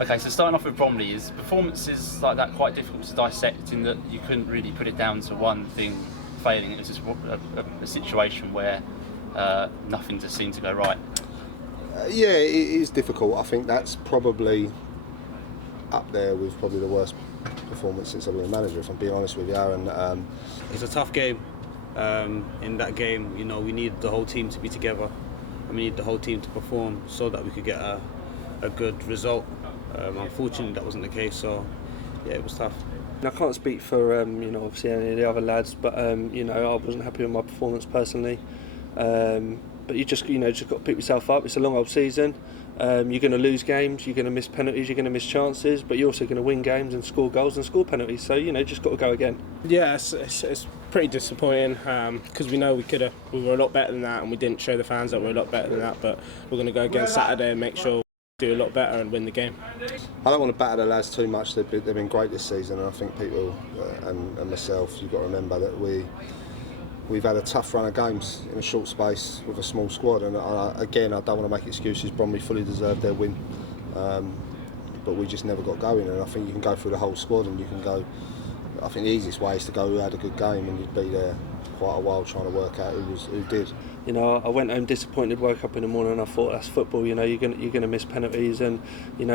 Okay, so starting off with Bromley, is performances like that quite difficult to dissect in that you couldn't really put it down to one thing failing? It was just a situation where nothing just seemed to go right. Yeah, it is difficult. I think that's probably up there with probably the worst performance since I've been a manager, if I'm being honest with you, Aaron. It's a tough game. In that game, you know, we need the whole team to be together, and we need the whole team to perform so that we could get a good result. Unfortunately, that wasn't the case, so yeah, it was tough. I can't speak for obviously any of the other lads, but I wasn't happy with my performance personally. But you just got to pick yourself up. It's a long old season. You're going to lose games, you're going to miss penalties, you're going to miss chances, but you're also going to win games and score goals and score penalties. So just got to go again. Yeah, it's pretty disappointing because we know we were a lot better than that, and we didn't show the fans that we're a lot better than that. But we're going to go again Saturday and make sure we do a lot better and win the game. I don't want to batter the lads too much. They've been great this season, and I think people and myself, you've got to remember that we've had a tough run of games in a short space with a small squad, and again, I don't want to make excuses. Bromley fully deserved their win, but we just never got going. And I think you can go through the whole squad, and you can go. I think the easiest way is to go who had a good game, and you'd be there quite a while trying to work out who did. I went home disappointed, woke up in the morning and I thought, that's football, you're going to miss penalties, and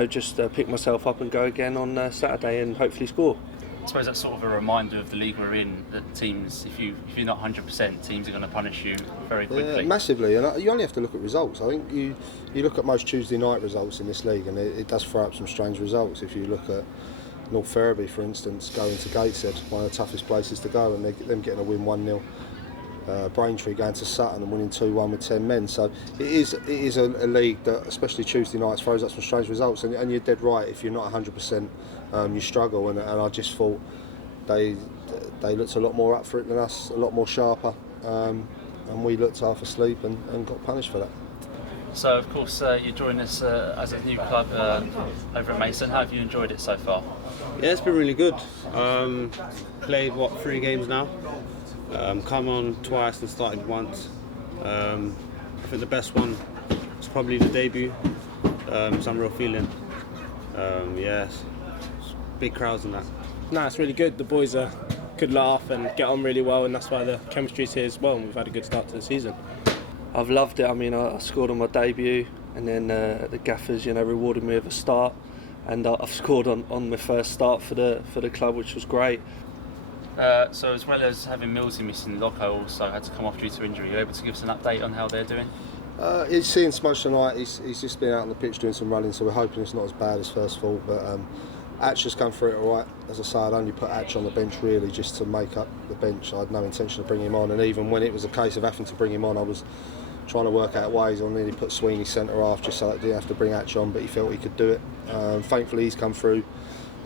just pick myself up and go again on Saturday and hopefully score. I suppose that's sort of a reminder of the league we're in, that teams, if you're not 100%, teams are going to punish you very quickly. Yeah, massively, and you only have to look at results. I think you look at most Tuesday night results in this league, and it does throw up some strange results. If you look at North Ferriby, for instance, going to Gateshead, one of the toughest places to go, and them getting a win 1-0. Braintree going to Sutton and winning 2-1 with 10 men. So it is a league that, especially Tuesday nights, throws up some strange results. And you're dead right. If you're not 100%, you struggle. And I just thought they looked a lot more up for it than us, a lot more sharper, and we looked half asleep and got punished for that. So of course you joined us as a new club over at Mason. How have you enjoyed it so far? Yeah, it's been really good. Played 3 games now. Come on twice and started once. I think the best one was probably the debut. It's unreal feeling. Yes, big crowds and that. No, it's really good. The boys are good laugh and get on really well, and that's why the chemistry's here as well, and we've had a good start to the season. I've loved it. I mean, I scored on my debut, and then the gaffers, rewarded me with a start, and I've scored on my first start for the club, which was great. So as well as having Millsy missing, Locko also had to come off due to injury. Are you able to give us an update on how they're doing? He's seeing Smudge tonight. He's just been out on the pitch doing some running, so we're hoping it's not as bad as first thought. But Atch has come through it all right. As I say, I'd only put Atch on the bench really just to make up the bench. I had no intention of bringing him on, and even when it was a case of having to bring him on, I was trying to work out ways. I nearly put Sweeney centre half just so I didn't have to bring Atch on, but he felt he could do it. Thankfully, he's come through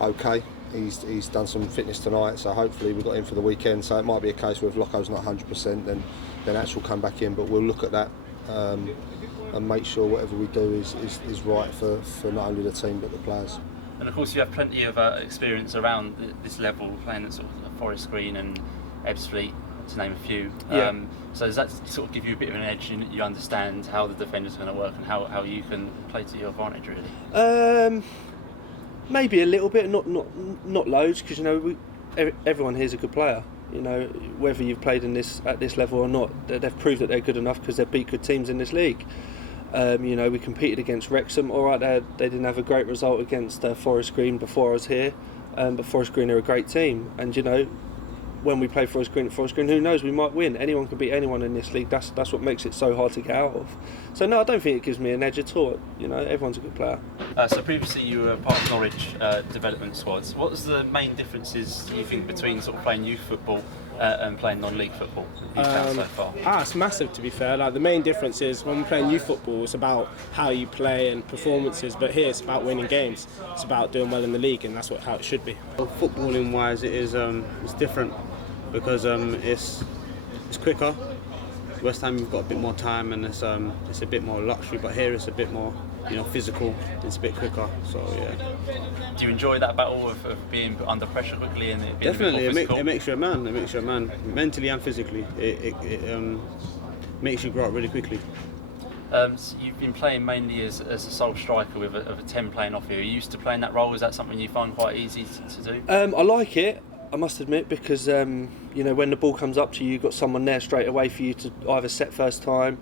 okay. He's done some fitness tonight, so hopefully we've got him for the weekend. So it might be a case where if Locko's not 100%, then Atch will come back in. But we'll look at that and make sure whatever we do is right for not only the team but the players. And of course you have plenty of experience around this level, playing at sort of Forest Green and Ebbsfleet, to name a few. Yeah. So does that sort of give you a bit of an edge? You understand how the defender's going to work and how you can play to your advantage, really? Maybe a little bit, not loads, because everyone here's a good player. Whether you've played at this level or not, they've proved that they're good enough because they've beat good teams in this league. We competed against Wrexham. All right, they didn't have a great result against Forest Green before I was here, but Forest Green are a great team, and when we play Forest Green, who knows, we might win. Anyone can beat anyone in this league. That's what makes it so hard to get out of. So no, I don't think it gives me an edge at all. Everyone's a good player. So previously you were part of Norwich development squads. What was the main differences you think between sort of playing youth football and playing non-league football you've found so far? It's massive, to be fair. Like, the main difference is when we're playing youth football, it's about how you play and performances, but here it's about winning games. It's about doing well in the league, and that's how it should be. Footballing wise, it is it's different because it's quicker. West Ham, you've got a bit more time, and it's a bit more luxury, but here it's a bit more physical. It's a bit quicker, so yeah. Do you enjoy that battle of being under pressure quickly and it being Definitely, a bit more physical? it makes you a man. It makes you a man, mentally and physically. It makes you grow up really quickly. So you've been playing mainly as a sole striker with a 10 playing off you. Are you used to playing that role? Is that something you find quite easy to do? I like it, I must admit, because you know, when the ball comes up to you, you've got someone there straight away for you to either set first time,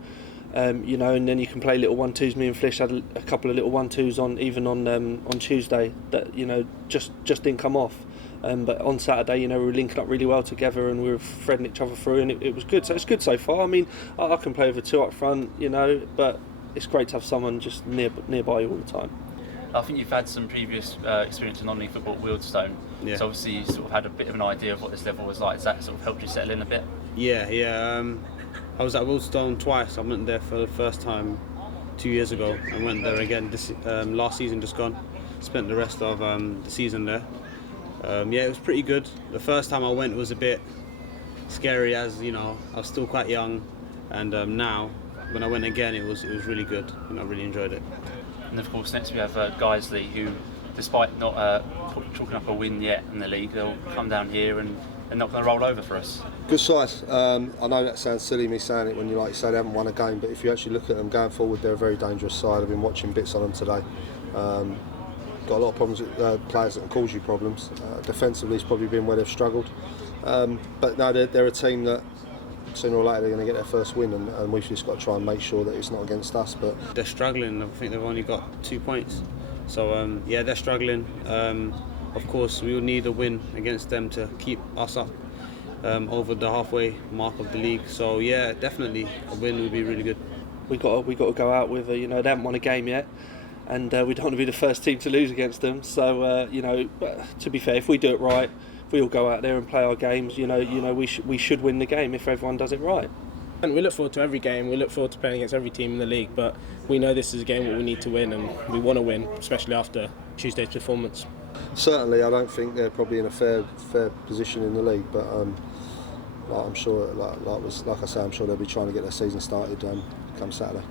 you know, and then you can play little 1-2s. Me and Flish had a couple of little 1-2s on Tuesday that, you know, just didn't come off. But on Saturday, you know, we were linking up really well together and we were threading each other through, and it was good. So it's good so far. I mean, I can play with a 2 up front, you know, but it's great to have someone just nearby you all the time. I think you've had some previous experience in non-league football at Wealdstone, Yeah. so obviously you sort of had a bit of an idea of what this level was like. Has that sort of helped you settle in a bit? Yeah. I was at Wealdstone twice. I went there for the first time 2 years ago and went there again this last season just gone. Spent the rest of the season there. Yeah, it was pretty good. The first time I went was a bit scary, as you know, I was still quite young, and now when I went again, it was really good, and I really enjoyed it. And of course, next we have Guiseley, who, despite not chalking up a win yet in the league, they'll come down here and they're not going to roll over for us. Good side. I know that sounds silly, me saying it when you say they haven't won a game, but if you actually look at them going forward, they're a very dangerous side. I've been watching bits on them today. Got a lot of problems with players that can cause you problems. Defensively, it's probably been where they've struggled. But no, they're a team that sooner or later they're going to get their first win, and we've just got to try and make sure that it's not against us. But they're struggling. I think they've only got 2 points, so yeah, they're struggling. Of course, we will need a win against them to keep us up over the halfway mark of the league. So yeah, definitely a win would be really good. We got to go out with you know, they haven't won a game yet, and we don't want to be the first team to lose against them. So you know, to be fair, if we do it right, if we all go out there and play our games, you know, we should win the game if everyone does it right. And we look forward to every game. We look forward to playing against every team in the league. But we know this is a game that we need to win, and we want to win, especially after Tuesday's performance. certainly, I don't think they're probably in a fair position in the league. But I'm sure, like I say, I'm sure they'll be trying to get their season started come Saturday.